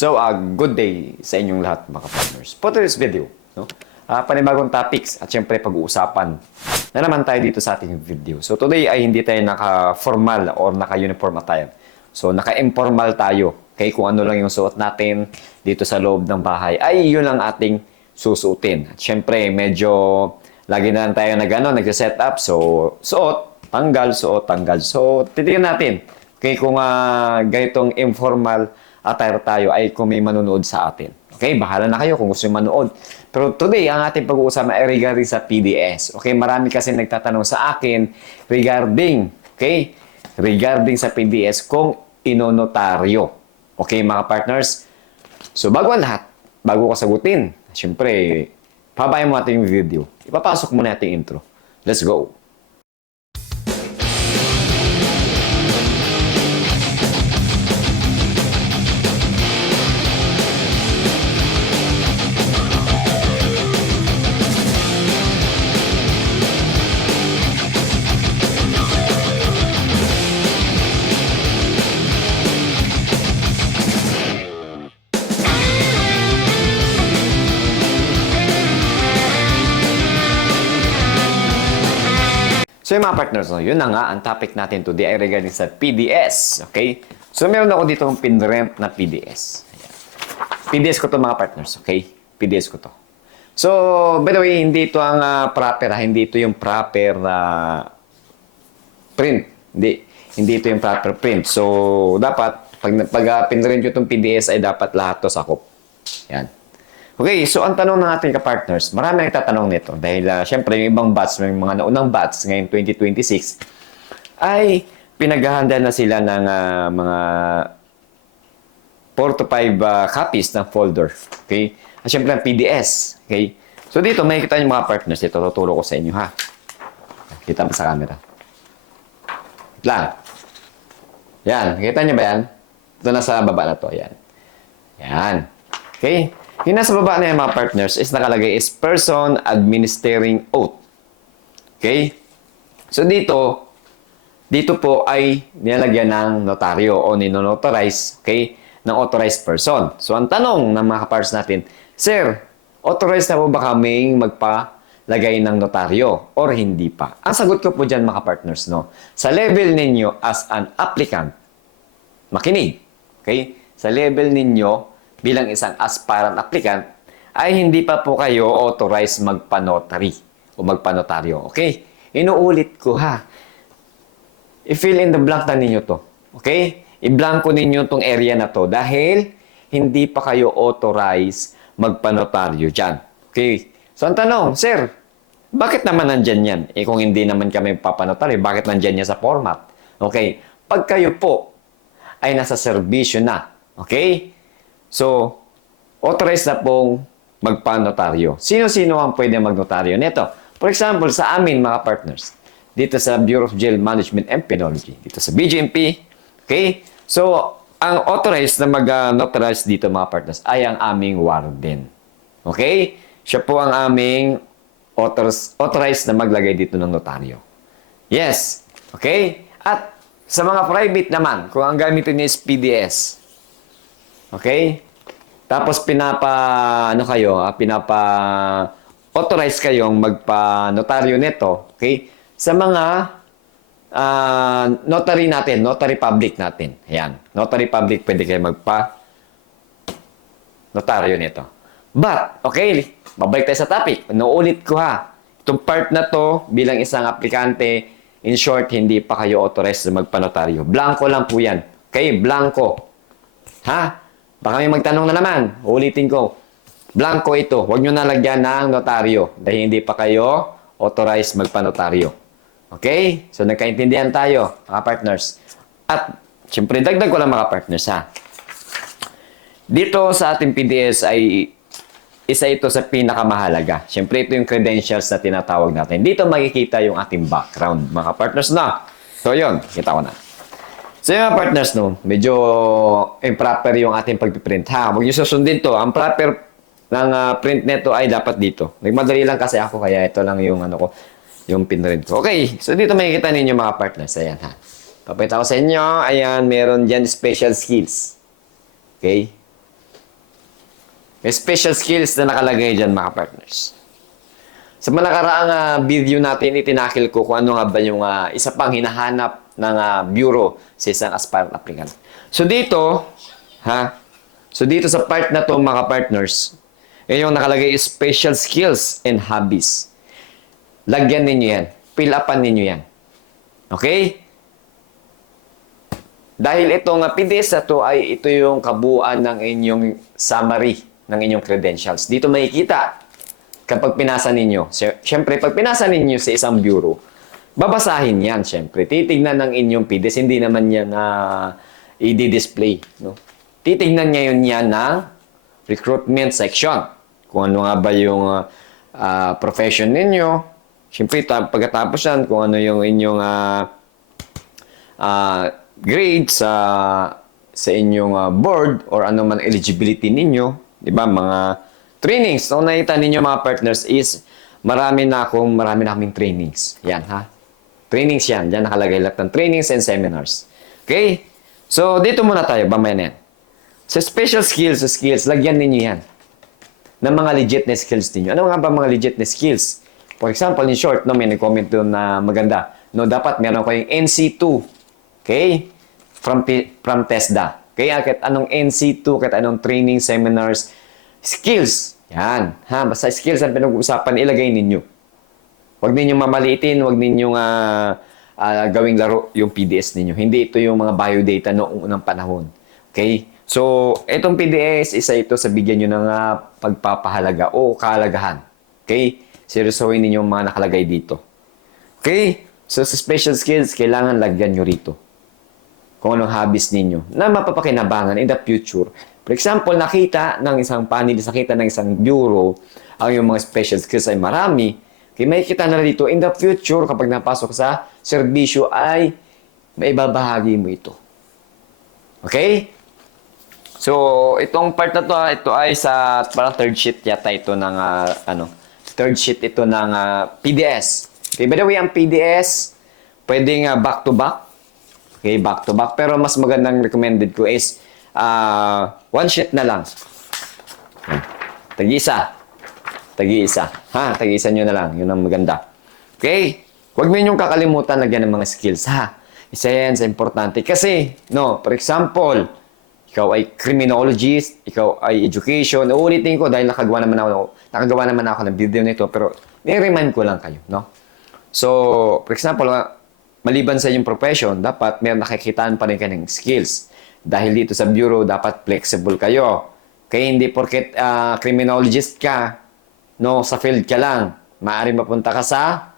So, good day sa inyong lahat mga partners. For today's video, no? Panibagong topics at syempre pag-uusapan na naman tayo dito sa ating video. So, today ay hindi tayo naka-formal or naka-uniform attire. So, naka-informal tayo. Okay, kung ano lang yung suot natin dito sa loob ng bahay, ay yun ang ating susuotin. At syempre, medyo lagi na lang tayo nag-set up. So, suot, tanggal, suot, tanggal. So, titignan natin. Okay, kung ganitong informal attire tayo ay kung may manonood sa atin. Okay, bahala na kayo kung gusto nyo manood. Pero today, ang ating pag-uusapan ay regarding sa PDS. Okay, marami kasi nagtatanong sa akin regarding sa PDS kung inonotaryo. Okay, mga partners? So, bago ang lahat, bago ko sagutin, syempre, pabayan mo natin yung video. Ipapasok mo natin yung intro. Let's go! So yung mga partners, no, yun na nga, ang topic natin today ay regarding sa PDS. Okay? So meron ako dito ng pinrent na PDS. Ayan. PDS ko to mga partners. Okay? PDS ko to. So, by the way, hindi ito ang proper, hindi ito yung proper print. Hindi ito yung proper print. So, dapat, pag pinrent nyo itong PDS ay dapat lahat to sakop. Yan. Okay, so ang tanong ng ating ka-partners, marami nagtatanong nito dahil syempre yung ibang batch, may mga naunang batch ngayong 2026 ay pinaghahanda na sila ng mga 4 to 5 copies ng folder. Okay? At syempre ang PDS. Okay? So dito, makikita nyo mga partners, ito tuturo ko sa inyo ha. Kita mo sa camera. Wait lang. Yan, nakita nyo ba yan? Ito nasa baba na to. Yan. Yan. Okay? Yung nasa baba na yung mga partners is nakalagay is person administering oath. Okay? So dito po ay nilalagyan ng notaryo o ninonotarize, okay, ng authorized person. So ang tanong ng mga kapars natin, Sir, authorized na po ba kaming magpalagay ng notaryo or hindi pa? Ang sagot ko po dyan mga partners, no? Sa level ninyo as an applicant, makinig. Okay? Sa level ninyo bilang isang aspirant applicant, ay hindi pa po kayo authorized magpa-notary o magpa-notaryo. Okay? Inuulit ko ha. I-fill in the blank na ninyo to. Okay? I-blanko ninyo tong area na to dahil hindi pa kayo authorized magpa-notaryo dyan. Okay? So, ang tanong, Sir, bakit naman nandyan yan? Eh, kung hindi naman kami papanotaryo, bakit nandyan yan sa format? Okay? Pag kayo po ay nasa serbisyo na, okay? So, authorized na pong magpa-notaryo. Sino-sino ang pwede mag-notaryo nito? For example, sa amin mga partners, dito sa Bureau of Jail Management and Penology, dito sa BJMP, okay? So, ang authorized na mag-notarize dito mga partners ay ang aming warden. Okay? Siya po ang aming authorized na maglagay dito ng notaryo. Yes. Okay? At sa mga private naman, kung ang gamitin niya is PDS, okay? Tapos authorize kayong magpa-notaryo nito, okay? Sa mga notary natin, notary public natin. Ayan. Notary public, pwede kayo magpa-notaryo nito. But, okay, babalik tayo sa topic. Nauulit ko ha. Itong part na to, bilang isang aplikante, in short, hindi pa kayo authorized na magpa-notaryo. Blanco lang po yan. Okay? Blanco. Ha? Baka may magtanong na naman. Ulitin ko. Blanco ito. Huwag nyo nalagyan ng notaryo dahil hindi pa kayo authorized magpa-notaryo. Okay? So, nagkaintindihan tayo, mga partners. At, syempre, dagdag ko lang mga partners, ha? Dito sa ating PDS ay isa ito sa pinakamahalaga. Syempre, ito yung credentials na tinatawag natin. Dito makikita yung ating background, mga partners na. So, yun. Kita ko na. So, yung mga partners, no, medyo improper yung ating pagpiprint. Ha, huwag nyo susundin to. Ang proper ng print neto ay dapat dito. Nagmadali lang kasi ako, kaya ito lang yung yung pinrint ko. Okay, so dito makikita ninyo mga partners. Ayan, ha. Papita ko sa inyo. Ayan, meron dyan special skills. Okay? May special skills na nakalagay dyan, mga partners. Sa mga nakaraang video natin, itinakil ko kung ano nga ba yung isa pang hinahanap ng bureau sa isang aspirant applicant. So dito, so dito sa part na to, mga partners, yung nakalagay is special skills and hobbies. Lagyan ninyo yan. Fill upan ninyo yan. Okay? Dahil itong PDS na to ay ito yung kabuuan ng inyong summary ng inyong credentials. Dito makikita kapag pinasa ninyo. Siyempre, pag pinasa ninyo sa isang bureau, babasahin yan, siyempre. Titignan ng inyong PDS, hindi naman yan i-display. No? Titignan ngayon yan ng recruitment section. Kung ano nga ba yung profession ninyo. Siyempre, pagkatapos yan, kung ano yung inyong grade sa inyong board or ano man eligibility ninyo, di ba, mga trainings. So, nakita ninyo mga partners is marami na kaming trainings. Yan, ha? Trainings yan. Yan nakalagay lahat ng trainings and seminars. Okay? So, dito muna tayo. Bamaya na yan. So, special skills, lagyan ninyo yan ng mga legit na skills ninyo. Ano nga ba mga legit na skills? For example, in short, no, may nag-comment doon na maganda. No, dapat meron kayong NC2. Okay? From TESDA. Okay? Kahit anong NC2, kahit anong training, seminars, skills. Yan. Ha? Basta skills ang pinag-uusapan, ilagay ninyo. Huwag ninyong mamaliitin, huwag ninyong gawing laro yung PDS ninyo. Hindi ito yung mga biodata noong unang panahon. Okay? So, itong PDS, isa ito sa bigyan nyo ng pagpapahalaga o kahalagahan. Okay? Seryosohin ninyo yung mga nakalagay dito. Okay? So, sa special skills, kailangan lagyan nyo rito kung anong hobbies ninyo na mapapakinabangan in the future. For example, nakita ng isang panelist, nakita ng isang bureau, ang yung mga special skills ay marami. Kaya may kita na dito, in the future, kapag napasok sa serbisyo, ay maibabahagi mo ito. Okay? So, itong part na to, ito ay sa parang third sheet yata ito ng, third sheet ito ng PDS. Okay, by the way, ang PDS, pwedeng back-to-back. Okay, back-to-back. Pero mas magandang recommended ko is one sheet na lang. Tag-isa. Tag-isa. Ha? Tag-isa nyo na lang. Yun ang maganda. Okay? Huwag mo yung kakalimutan lagyan ng mga skills. Ha? Isa yan sa importante. Kasi, no, for example, ikaw ay criminologist, ikaw ay education. Uulitin ko dahil nakagawa naman ako ng video nito. Pero, ni-remind ko lang kayo. No? So, for example, maliban sa inyong profession, dapat may nakikitaan pa rin kayo ng skills. Dahil dito sa bureau, dapat flexible kayo. Kaya hindi porket criminologist ka, no, sa field ka lang. Maaaring mapunta ka sa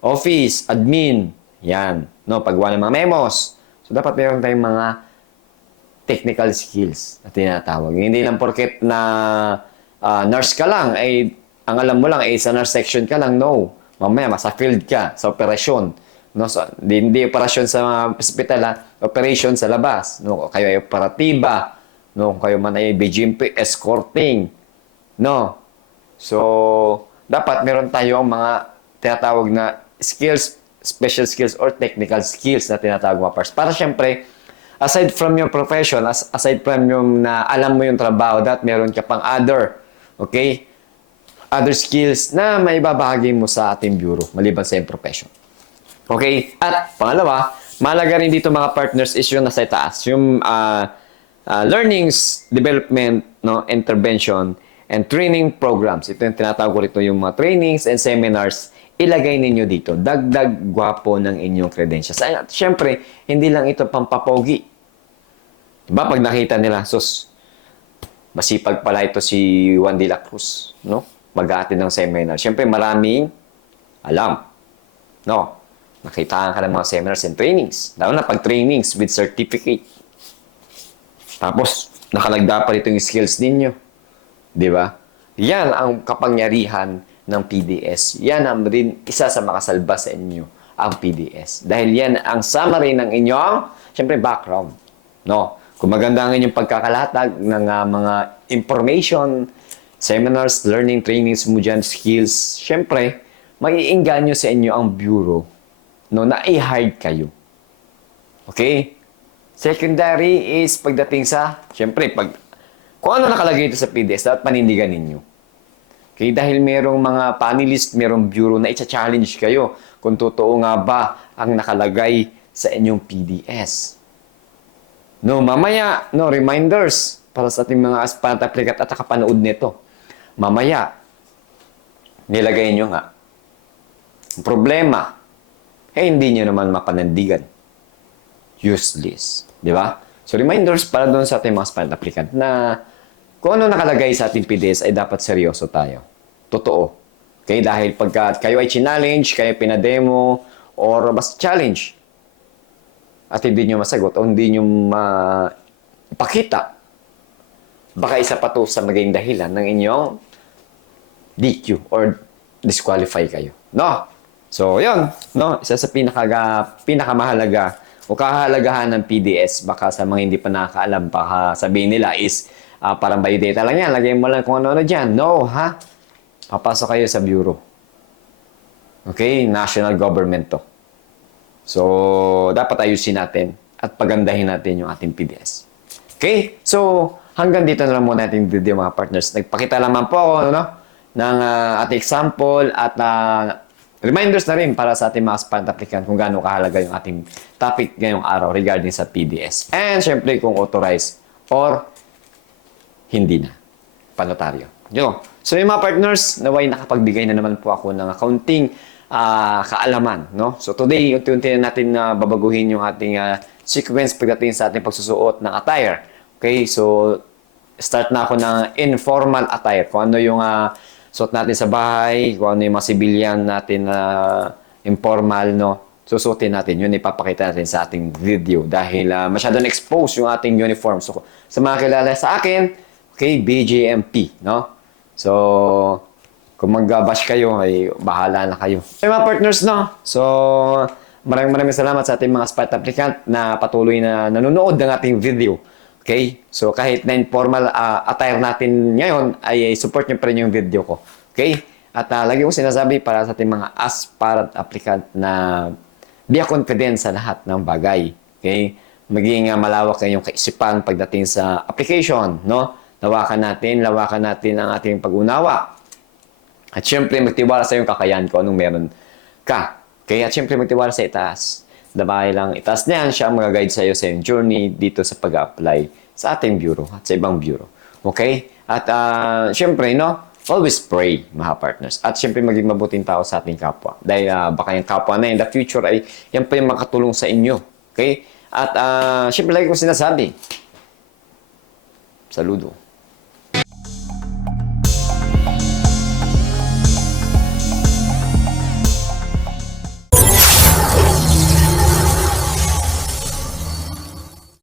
office, admin, yan, no, paggawa ng mga memos. So, dapat meron tayong mga technical skills na tinatawag. Hindi lang porket na nurse ka lang, ay ang alam mo lang ay sa nurse section ka lang, no. Mamaya, sa field ka, sa operasyon. No, so, hindi operasyon sa hospital, operation sa labas. No, kayo ay operatiba. No, kayo man ay BGMP, escorting. No. So, dapat meron tayong mga tinatawag na skills, special skills or technical skills na tinatawag mga parts. Para syempre, aside from your profession, aside from yung na alam mo yung trabaho, that meron ka pang other, okay? Other skills na may babahagi mo sa ating bureau, maliban sa yung profession. Okay? At pangalawa, mahalaga rin dito mga partners is yung nasa itaas. Yung learnings, development, no, intervention, and training programs. Ito yung tinatawag ko rito yung mga trainings and seminars. Ilagay ninyo dito. Dagdag gwapo ng inyong credentials. At syempre, hindi lang ito pampapogi. Diba? Pag nakita nila, sus, masipag pala ito si Juan de la Cruz. No? Mag-aatin ng seminar. Syempre, maraming alam. No? Nakitaan ka ng mga seminars and trainings. Lalo na pag trainings with certificate. Tapos, nakalagda pa rito yung skills ninyo. Di ba? Yan ang kapangyarihan ng PDS. Yan ang rin isa sa makasalba sa inyo, ang PDS. Dahil yan ang summary ng inyong, syempre, background. No? Kung maganda ang inyong pagkakalatag ng mga information, seminars, learning, trainings mo dyan, skills, syempre, maiinganyo sa inyo ang bureau, no, na i-hire kayo. Okay? Secondary is pagdating sa, syempre, Kung ano nakalagay ito sa PDS, dapat panindigan ninyo. Okay, dahil merong mga panelist, merong bureau na i-challenge kayo kung totoo nga ba ang nakalagay sa inyong PDS. No, mamaya, no, reminders para sa ating mga aspirant applicant at nakapanood nito. Mamaya, nilagay nyo nga. Problema, hindi nyo naman mapanandigan. Useless. Di ba? So, reminders para doon sa ating mga aspirant applicant na kung ano nakalagay sa ating PDS ay dapat seryoso tayo. Totoo. Okay? Dahil pagka kayo ay challenge, kayo pinademo, or basta challenge, at hindi nyo masagot o hindi nyo ipakita, baka isa pa to sa maging dahilan ng inyong DQ or disqualify kayo. No? So, yun. No? Isa sa pinakamahalaga o kahalagahan ng PDS, baka sa mga hindi pa nakakaalam, baka sabihin nila is parang biodata lang yan. Lagay mo lang kung ano-ano dyan. No, ha? Papasok kayo sa bureau. Okay? National government to. So, dapat ayusin natin at pagandahin natin yung ating PDS. Okay? So, hanggang dito na lang muna ating video mga partners. Nagpakita naman po ako ng ating example at reminders na rin para sa ating mga aspirant applicant kung gaano kahalaga yung ating topic ngayong araw regarding sa PDS. And syempre kung authorized or hindi na. Panotaryo. Yun. So yung mga partners, naway nakapagbigay na naman po ako ng accounting kaalaman. No? So today, unti-unti na natin babaguhin yung ating sequence pagdating sa ating pagsusuot ng attire. Okay, so start na ako ng informal attire. Kung ano yung suot natin sa bahay, kung ano yung mga civilian natin informal, no? Susuotin natin. Yun ipapakita natin sa ating video dahil masyado na-expose yung ating uniform. So sa mga kilala sa akin, okay, BJMP, no? So, kung mag-bash kayo, ay bahala na kayo. Okay, mga partners, no? So, maraming salamat sa ating mga aspirant applicant na patuloy na nanonood ng ating video. Okay? So, kahit na informal attire natin ngayon, ay support nyo pa rin yung video ko. Okay? At lagi ko sinasabi para sa ating mga aspirant applicant na be confident sa lahat ng bagay. Okay? Maging malawak na yung kaisipan pagdating sa application, no? Lawakan natin ang ating pag-unawa. At syempre, magtiwala sa iyong kakayahan ko anong meron ka. Kaya syempre, magtiwala sa itaas. Dahil lang itaas na yan, siya ang mag-guide sa iyo sa iyong journey dito sa pag-apply sa ating bureau at sa ibang bureau. Okay? At syempre, no? Always pray, mga partners. At syempre, maging mabuting tao sa ating kapwa. Dahil baka yung kapwa na in the future ay yan pa yung makatulong sa inyo. Okay? At syempre, lagi ko sinasabi, saludo.